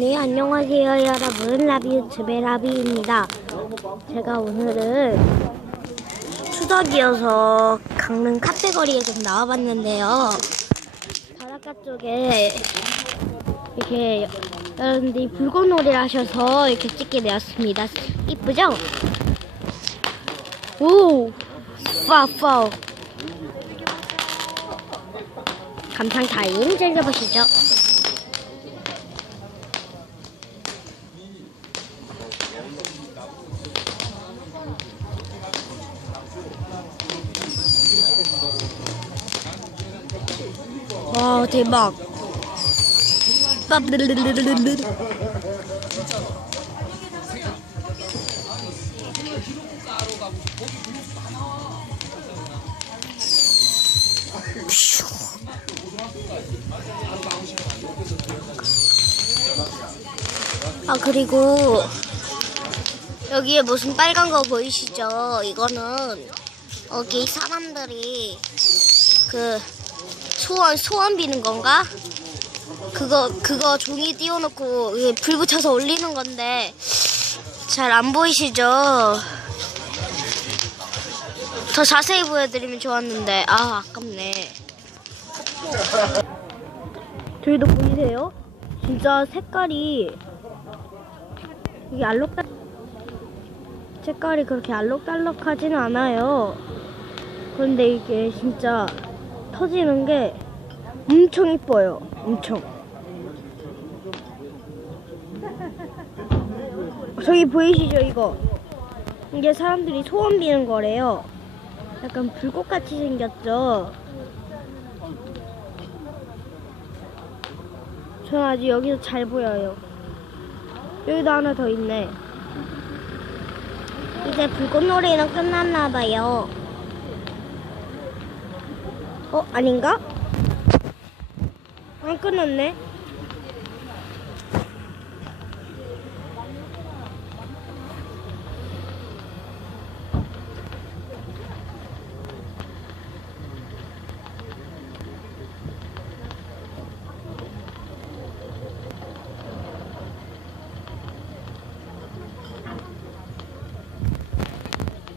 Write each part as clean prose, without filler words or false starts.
네, 안녕하세요 여러분. 라비입니다. 라비입니다. 제가 오늘은 추석이어서 강릉 카페거리에 좀 나와봤는데요. 바닷가 쪽에 이렇게 여러분들이 불꽃놀이를 하셔서 이렇게 찍게 되었습니다. 이쁘죠? 오! 파우 감상 타임 즐겨보시죠. 와, 대박. 아, 그리고 여기에 무슨 빨간 거 보이시죠? 이거는 여기 사람들이 그 소원 비는 건가? 그거 종이 띄워놓고 불 붙여서 올리는 건데 잘 안 보이시죠? 더 자세히 보여드리면 좋았는데 아깝네. 저희도 보이세요? 진짜 색깔이 이게 색깔이 그렇게 알록달록하지는 않아요. 그런데 이게 진짜 터지는 게 엄청 이뻐요. 엄청. 저기 보이시죠? 이게 사람들이 소원 비는 거래요. 약간 불꽃같이 생겼죠? 전 아직 여기서 잘 보여요. 여기도 하나 더 있네. 이제 불꽃놀이는 끝났나봐요. 아닌가? 안 끝났네.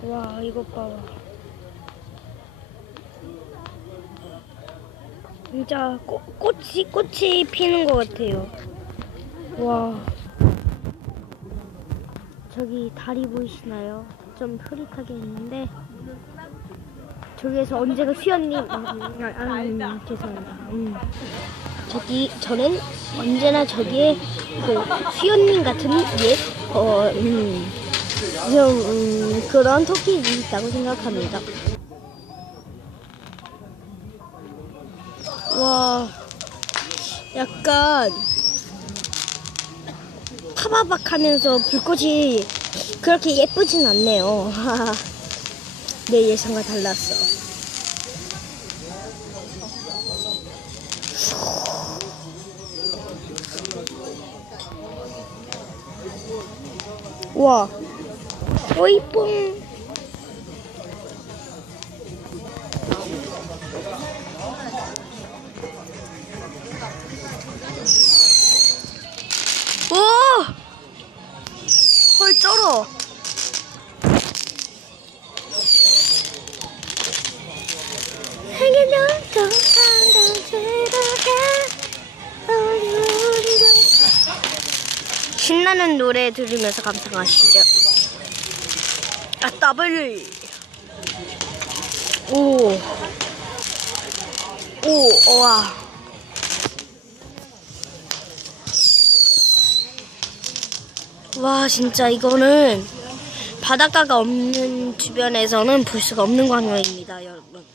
와, 이것 봐봐. 진짜 꽃이 피는 것 같아요. 와, 저기 다리 보이시나요? 좀 흐릿하게 있는데 저기에서 언제가 수연님 죄송합니다. 저는 언제나 저기에 그 수연님 같은 그런 토끼이 있다고 생각합니다. 와, 약간 파바박 하면서 불꽃이 그렇게 예쁘진 않네요. 내 예상과 달랐어. 와, 이뻐. 헐, 쩔어. 신나는 노래 들으면서 감상하시죠. 더블. 와. 와, 진짜 이거는 바닷가가 없는 주변에서는 볼 수가 없는 광경입니다, 여러분.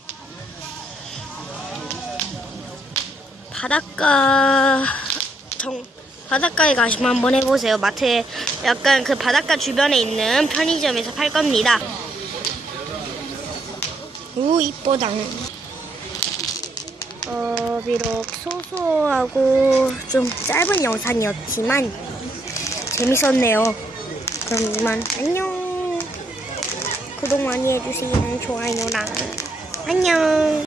바닷가에 가시면 한번 해보세요. 마트에 약간 그 바닷가 주변에 있는 편의점에서 팔 겁니다. 이뻐당. 비록 소소하고 좀 짧은 영상이었지만 재밌었네요. 그럼 이만 안녕. 구독 많이 해주시면 좋아요랑 안녕.